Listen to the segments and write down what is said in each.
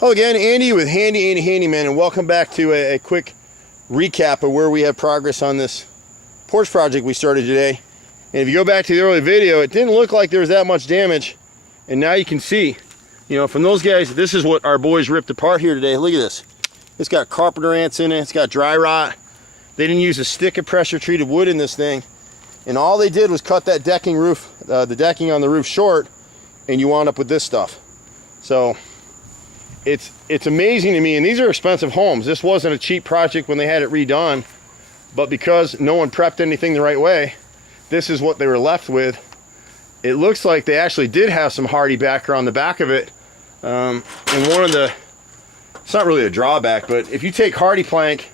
Hello again, Andy with Handy Andy Handyman, and welcome back to a quick recap of where we have progress on this porch project we started today. And if you go back to the early video, it didn't look like there was that much damage, and now you can see, you know, from those guys, this is what our boys ripped apart here today. Look at this. It's got carpenter ants in it, it's got dry rot. They didn't use a stick of pressure treated wood in this thing, and all they did was cut that decking roof, the decking on the roof short, and you wound up with this stuff. So it's amazing to me, and these are expensive homes. This wasn't a cheap project when they had it redone, but because no one prepped anything the right way, this is what they were left with. It looks like they actually did have some hardy backer on the back of it, and one of the, it's not really a drawback, but if you take hardy plank,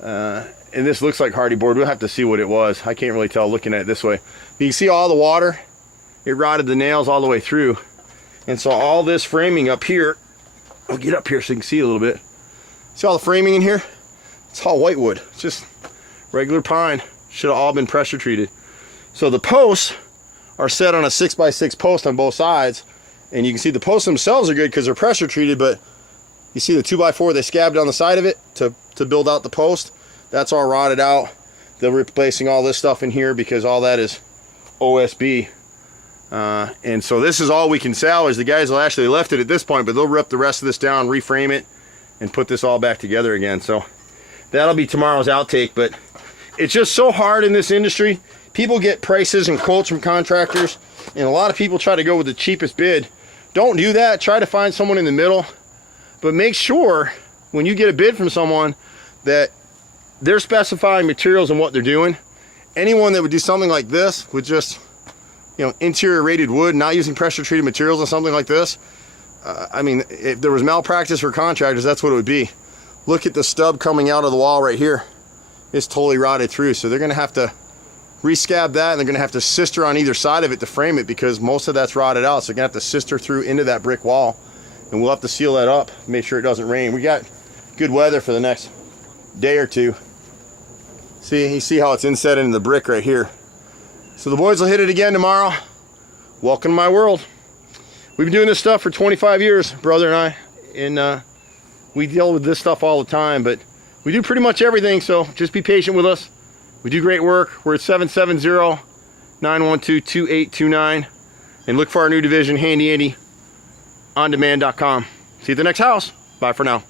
and this looks like hardy board, we'll have to see what it was. I can't really tell looking at it this way. You can see all the water, it rotted the nails all the way through, and so all this framing up here, I'll get up here so you can see a little bit. See all the framing in here? It's all whitewood. It's just regular pine. Should have all been pressure treated. So the posts are set on a 6x6 post on both sides, and you can see the posts themselves are good because they're pressure treated, but you see the 2x4 they scabbed on the side of it to build out the post. That's all rotted out. They're replacing all this stuff in here because all that is OSB. And so this is all we can salvage. The guys will actually left it at this point, but they'll rip the rest of this down, reframe it, and put this all back together again. So that'll be tomorrow's outtake. But it's just so hard in this industry. People get prices and quotes from contractors, and a lot of people try to go with the cheapest bid. Don't do that. Try to find someone in the middle, but make sure when you get a bid from someone that they're specifying materials and what they're doing. Anyone that would do something like this with just, you know, interior rated wood, not using pressure treated materials on something like this, I mean, if there was malpractice for contractors, that's what it would be. Look at the stub coming out of the wall right here. It's totally rotted through, so they're going to have to rescab that, and they're going to have to sister on either side of it to frame it because most of that's rotted out. So they're going to have to sister through into that brick wall, and we'll have to seal that up, make sure it doesn't rain. We got good weather for the next day or two. See, you see how it's inset into the brick right here. So the boys will hit it again tomorrow. Welcome to my world. We've been doing this stuff for 25 years, brother and I, and we deal with this stuff all the time, but we do pretty much everything, so just be patient with us. We do great work. We're at 770-912-2829, and look for our new division, Handy Andy, ondemand.com. See you at the next house. Bye for now.